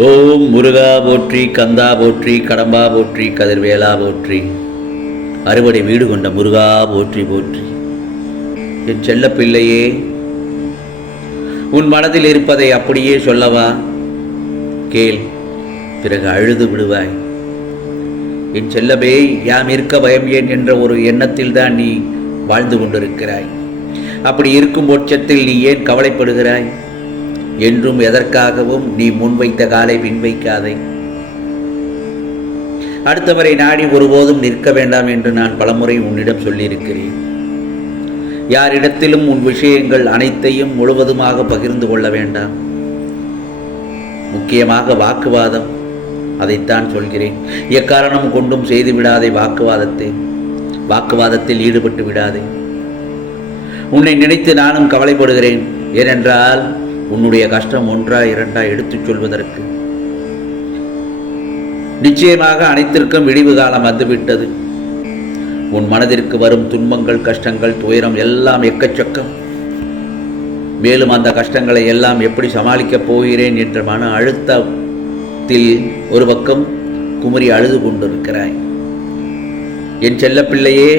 ஓம் முருகா போற்றி கந்தா போற்றி கடம்பா போற்றி கதிர்வேலா போற்றி. அறுவடை வீடு கொண்ட முருகா போற்றி போற்றி. என் செல்லப்பிள்ளையே உன் மனதில் இருப்பதை அப்படியே சொல்லவா? கேள் பிறகு அழுது விடுவாய். என் செல்லமே யாம் இருக்க பயம் ஏன் என்ற ஒரு எண்ணத்தில் தான் நீ வாழ்ந்து கொண்டிருக்கிறாய். அப்படி இருக்கும் பட்சத்தில் நீ ஏன் கவலைப்படுகிறாய்? என்றும் எதற்காகவும் நீ முன்வைத்த காலை பின்வைக்காதே. அடுத்தவரை நாடி ஒருபோதும் நிற்க வேண்டாம் என்று நான் பலமுறை உன்னிடம் சொல்லியிருக்கிறேன். யாரிடத்திலும் உன் விஷயங்கள் அனைத்தையும் முழுவதுமாக பகிர்ந்து கொள்ள வேண்டாம். முக்கியமாக வாக்குவாதம் அதைத்தான் சொல்கிறேன். எக்காரணம் கொண்டும் செய்து விடாதே வாக்குவாதத்தை. வாக்குவாதத்தில் ஈடுபட்டு விடாதே. உன்னை நினைத்து நானும் கவலைப்படுகிறேன். ஏனென்றால் உன்னுடைய கஷ்டம் ஒன்றா இரண்டா எடுத்துச் சொல்வதற்கு. நிச்சயமாக அனைத்திற்கும் விடிவு காலம் வந்துவிட்டது. உன் மனதிற்கு வரும் துன்பங்கள் கஷ்டங்கள் துயரம் எல்லாம் எக்கச்சக்கம். மேலும் அந்த கஷ்டங்களை எல்லாம் எப்படி சமாளிக்கப் போகிறேன் என்ற மன அழுத்தத்தில் ஒரு பக்கம் குமரி அழுது கொண்டிருக்கிறாய். என் செல்லப்பிள்ளையே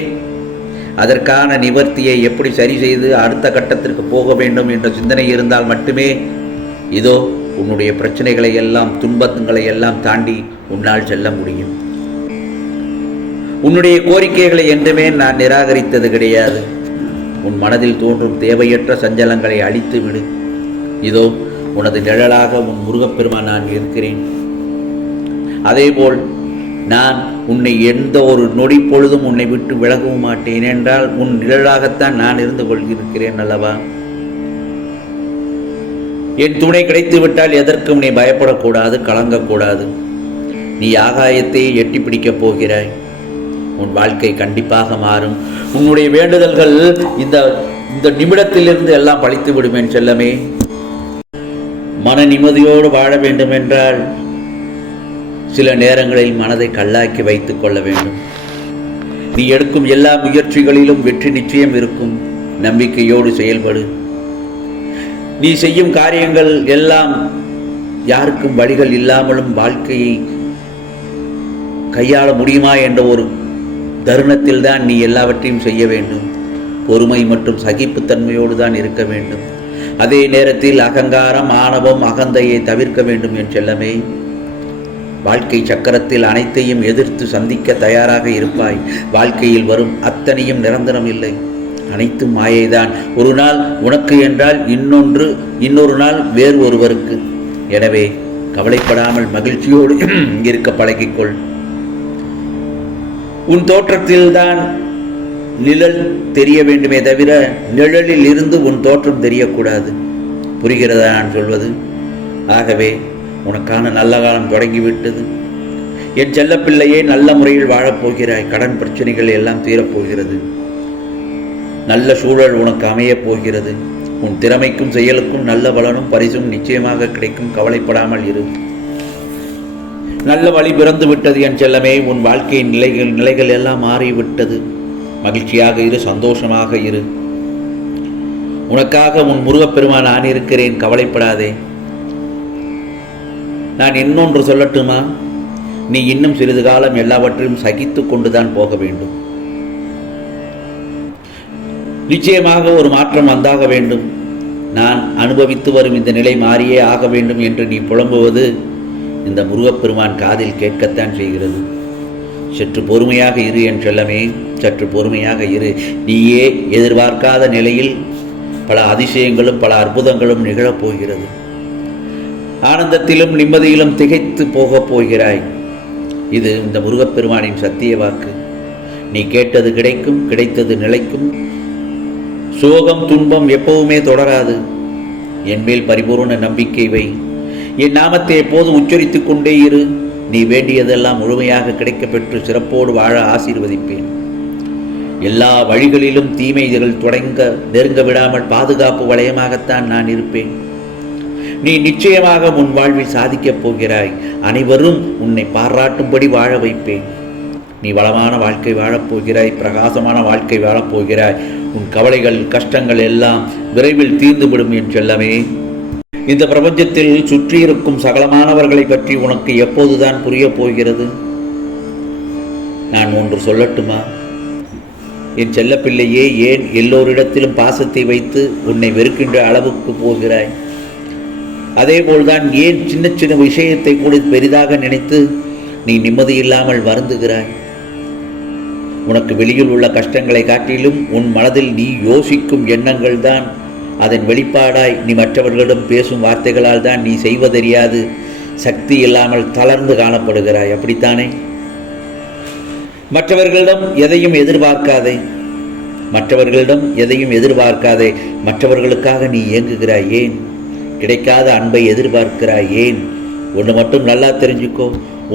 அதற்கான நிவர்த்தியை எப்படி சரி செய்து அடுத்த கட்டத்திற்கு போக வேண்டும் என்ற சிந்தனை இருந்தால் மட்டுமே இதோ உன்னுடைய பிரச்சனைகளை எல்லாம் துன்பங்களை எல்லாம் தாண்டி உன்னால் செல்ல முடியும். உன்னுடைய கோரிக்கைகளை என்றுமே நான் நிராகரித்தது கிடையாது. உன் மனதில் தோன்றும் தேவையற்ற சஞ்சலங்களை அழித்து விடு இதோ உனது நிழலாக உன் முருகப்பெருமான் நான் இருக்கிறேன் அதேபோல் நான் உன்னை எந்த ஒரு நொடி பொழுதும் உன்னை விட்டு விலகவும் மாட்டேன் என்றால் உன் நிழலாகத்தான் நான் இருந்து கொள்கிறேன் அல்லவா? என் துணை கிடைத்து விட்டால் எதற்கும் நீ பயப்படக்கூடாது கலங்கக்கூடாது. நீ ஆகாயத்தை எட்டி பிடிக்கப் போகிறாய். உன் வாழ்க்கை கண்டிப்பாக மாறும். உன்னுடைய வேண்டுதல்கள் இந்த இந்த நிமிடத்திலிருந்து எல்லாம் பழித்து விடுமேன் செல்லமே. மன நிம்மதியோடு வாழ வேண்டும் என்றால் சில நேரங்களில் மனதை கல்லாக்கி வைத்துக் கொள்ள வேண்டும். நீ எடுக்கும் எல்லா முயற்சிகளிலும் வெற்றி நிச்சயம் இருக்கும். நம்பிக்கையோடு செயல்படு. நீ செய்யும் காரியங்கள் எல்லாம் யாருக்கும் வழிகள் இல்லாமலும் வாழ்க்கையை கையாள முடியுமா என்ற ஒரு தருணத்தில் தான் நீ எல்லாவற்றையும் செய்ய வேண்டும். பொறுமை மற்றும் சகிப்புத்தன்மையோடு தான் இருக்க வேண்டும். அதே நேரத்தில் அகங்காரம் ஆணவம் அகந்தையை தவிர்க்க வேண்டும் என் செல்லமே. வாழ்க்கை சக்கரத்தில் அனைத்தையும் எதிர்த்து சந்திக்க தயாராக இருப்பாய். வாழ்க்கையில் வரும் அத்தனையும் நிரந்தரம் இல்லை. அனைத்தும் மாயைதான். ஒரு நாள் உனக்கு என்றால் இன்னொன்று இன்னொரு நாள் வேறு ஒருவருக்கு. எனவே கவலைப்படாமல் மகிழ்ச்சியோடு இருக்க பழகிக்கொள். உன் தோற்றத்தில்தான் நிழல் தெரிய வேண்டுமே தவிர நிழலில் இருந்து உன் தோற்றம் தெரியக்கூடாது. புரிகிறதா நான் சொல்வது? ஆகவே உனக்கான நல்ல காலம் தொடங்கிவிட்டது. என் செல்லப்பிள்ளையே நல்ல முறையில் வாழப்போகிறாய் கடன் பிரச்சனைகள் எல்லாம் தீரப்போகிறது நல்ல சூழல் உனக்கு அமையப் போகிறது. உன் திறமைக்கும் செயலுக்கும் நல்ல பலனும் பரிசும் நிச்சயமாக கிடைக்கும். கவலைப்படாமல் இரு. நல்ல வழி பிறந்து விட்டது என் செல்லமே. உன் வாழ்க்கையின் நிலைகள் நிலைகள் எல்லாம் மாறிவிட்டது. மகிழ்ச்சியாக இரு சந்தோஷமாக இரு. உனக்காக உன் முருகப்பெருமான் நான் இருக்கிறேன் கவலைப்படாதே. நான் இன்னொன்று சொல்லட்டுமா? நீ இன்னும் சிறிது காலம் எல்லாவற்றையும் சகித்து கொண்டுதான் போக வேண்டும். நிச்சயமாக ஒரு மாற்றம் வந்தாக வேண்டும். நான் அனுபவித்து வரும் இந்த நிலை மாறியே ஆக வேண்டும் என்று நீ புலம்புவது இந்த முருகப்பெருமான் காதில் கேட்கத்தான் செய்கிறது. சற்று பொறுமையாக இரு என் செல்லமே சற்று பொறுமையாக இரு. நீயே எதிர்பார்க்காத நிலையில் பல அதிசயங்களும் பல அற்புதங்களும் நிகழப்போகிறது ஆனந்தத்திலும் நிம்மதியிலும் திகைத்து போகப் போகிறாய். இது இந்த முருகப்பெருமானின் சத்திய வாக்கு. நீ கேட்டது கிடைக்கும் கிடைத்தது நிலைக்கும். சோகம் துன்பம் எப்பவுமே தொடராது. என் மேல் பரிபூர்ண நம்பிக்கை வை. என் நாமத்தை எப்போதும் உச்சரித்து கொண்டே இரு. நீ வேண்டியதெல்லாம் முழுமையாக கிடைக்கப்பெற்று சிறப்போடு வாழ ஆசீர்வதிப்பேன். எல்லா வழிகளிலும் தீமைகள் தொடங்க நெருங்க விடாமல் பாதுகாப்பு வளையமாகத்தான் நான் இருப்பேன். நீ நிச்சயமாக உன் வாழ்வில் சாதிக்கப் போகிறாய். அனைவரும் உன்னை பாராட்டும்படி வாழ வைப்பேன். நீ வளமான வாழ்க்கை வாழப்போகிறாய் பிரகாசமான வாழ்க்கை வாழப் போகிறாய். உன் கவலைகள் கஷ்டங்கள் எல்லாம் விரைவில் தீர்ந்துவிடும் என் செல்லமே. இந்த பிரபஞ்சத்தில் சுற்றியிருக்கும் சகலமானவர்களை பற்றி உனக்கு எப்போதுதான் புரியப் போகிறது? நான் ஒன்று சொல்லட்டுமா? என் செல்லப்பிள்ளையே ஏன் எல்லோரிடத்திலும் பாசத்தை வைத்து உன்னை வெறுக்கின்ற அளவுக்கு போகிறாய்? அதேபோல்தான் ஏன் சின்ன சின்ன விஷயத்தை கூட பெரிதாக நினைத்து நீ நிம்மதி இல்லாமல் வருந்துகிறாய்? உனக்கு வெளியில் உள்ள கஷ்டங்களை காட்டிலும் உன் மனதில் நீ யோசிக்கும் எண்ணங்கள் தான் அதன் வெளிப்பாடாய் நீ மற்றவர்களிடம் பேசும் வார்த்தைகளால் தான் நீ செய்வதறியாது சக்தி இல்லாமல் தளர்ந்து காணப்படுகிறாய். அப்படித்தானே? மற்றவர்களிடம் எதையும் எதிர்பார்க்காதே. மற்றவர்களிடம் எதையும் எதிர்பார்க்காதே. மற்றவர்களுக்காக நீ இயங்குகிறாய். ஏன்? கிடைக்காத அன்பை எதிர்பார்க்கிறாய் ஏன் ஒன்று மட்டும் நல்லா தெரிஞ்சுக்கோ.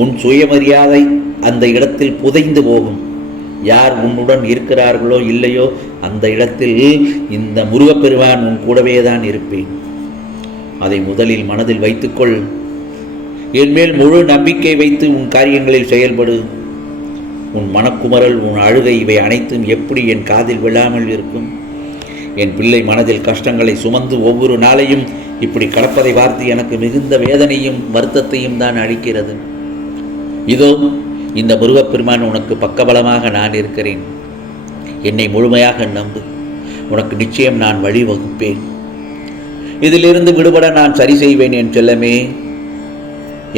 உன் சுயமரியாதை அந்த இடத்தில் புதைந்து போகும். யார் உன்னுடன் இருக்கிறார்களோ இல்லையோ அந்த இடத்தில் இந்த முருகப்பெருமான் உன் கூடவே தான் இருப்பேன். அதை முதலில் மனதில் வைத்துக்கொள். என் மேல் முழு நம்பிக்கை வைத்து உன் காரியங்களில் செயல்படு. உன் மனக்குமரல் உன் அழுகை இவை அனைத்தும் எப்படி என் காதில் விழாமல் இருக்கும்? என் பிள்ளை மனதில் கஷ்டங்களை சுமந்து ஒவ்வொரு நாளையும் இப்படி கடப்பதை பார்த்து எனக்கு மிகுந்த வேதனையும் வருத்தத்தையும் தான் அளிக்கிறது. இதோ இந்த முருகப்பெருமான் உனக்கு பக்கபலமாக நான் இருக்கிறேன். என்னை முழுமையாக நம்பு. உனக்கு நிச்சயம் நான் வழிவகுப்பேன். இதிலிருந்து விடுபட நான் சரி செய்வேன் என் செல்லமே.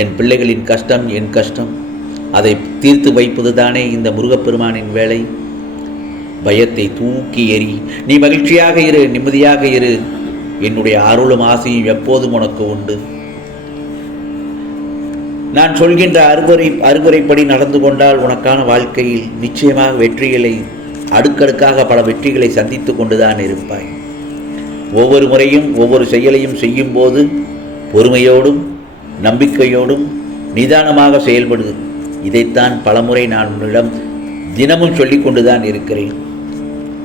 என் பிள்ளைகளின் கஷ்டம் என் கஷ்டம். அதை தீர்த்து வைப்பது தானே இந்த முருகப்பெருமானின் வேலை. பயத்தை தூக்கி எறி நீ மகிழ்ச்சியாக இரு நிம்மதியாக இரு. என்னுடைய அருளும் ஆசையும் எப்போதும் உனக்கு உண்டு. நான் சொல்கின்ற அறுவரை அறுவரைப்படி நடந்து கொண்டால் உனக்கான வாழ்க்கையில் நிச்சயமாக வெற்றிகளை அடுக்கடுக்காக பல வெற்றிகளை சந்தித்து கொண்டுதான் இருப்பாய். ஒவ்வொரு முறையும் ஒவ்வொரு செயலையும் செய்யும்போது பொறுமையோடும் நம்பிக்கையோடும் நிதானமாக செயல்படு. இதைத்தான் பலமுறை நான் உன்னிடம் தினமும் சொல்லிக்கொண்டுதான் இருக்கிறேன்.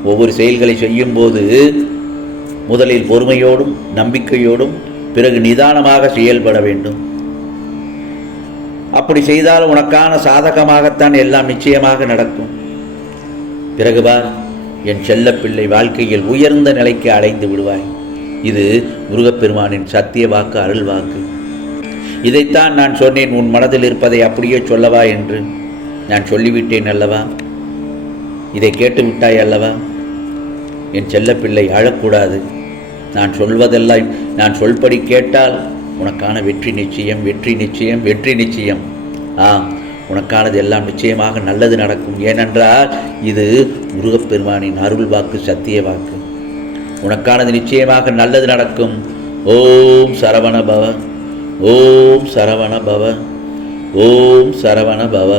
ஒவ்வொரு செயல்களை செய்யும்போது முதலில் பொறுமையோடும் நம்பிக்கையோடும் பிறகு நிதானமாக செயல்பட வேண்டும். அப்படி செய்தால் உனக்கான சாதகமாகத்தான் எல்லாம் நிச்சயமாக நடக்கும். பிறகு வா என் செல்லப்பிள்ளை வாழ்க்கையில் உயர்ந்த நிலைக்கு அடைந்து விடுவாய். இது முருகப்பெருமானின் சத்திய வாக்கு அருள் வாக்கு. இதைத்தான் நான் சொன்னேன் உன் மனதில் இருப்பதை அப்படியே சொல்லவா என்று. நான் சொல்லிவிட்டேன் அல்லவா? இதை கேட்டு விட்டாய் அல்லவா? என் செல்லப்பிள்ளை அழக்கூடாது. நான் சொல்வதெல்லாம் நான் சொல்படி கேட்டால் உனக்கான வெற்றி நிச்சயம் வெற்றி நிச்சயம் வெற்றி நிச்சயம். ஆம் உனக்கானது எல்லாம் நிச்சயமாக நல்லது நடக்கும். ஏனென்றால் இது முருகப்பெருமானின் அருள் வாக்கு சத்திய வாக்கு. உனக்கானது நிச்சயமாக நல்லது நடக்கும். ஓம் சரவண பவ. ஓம் சரவண பவ. ஓம் சரவண பவ.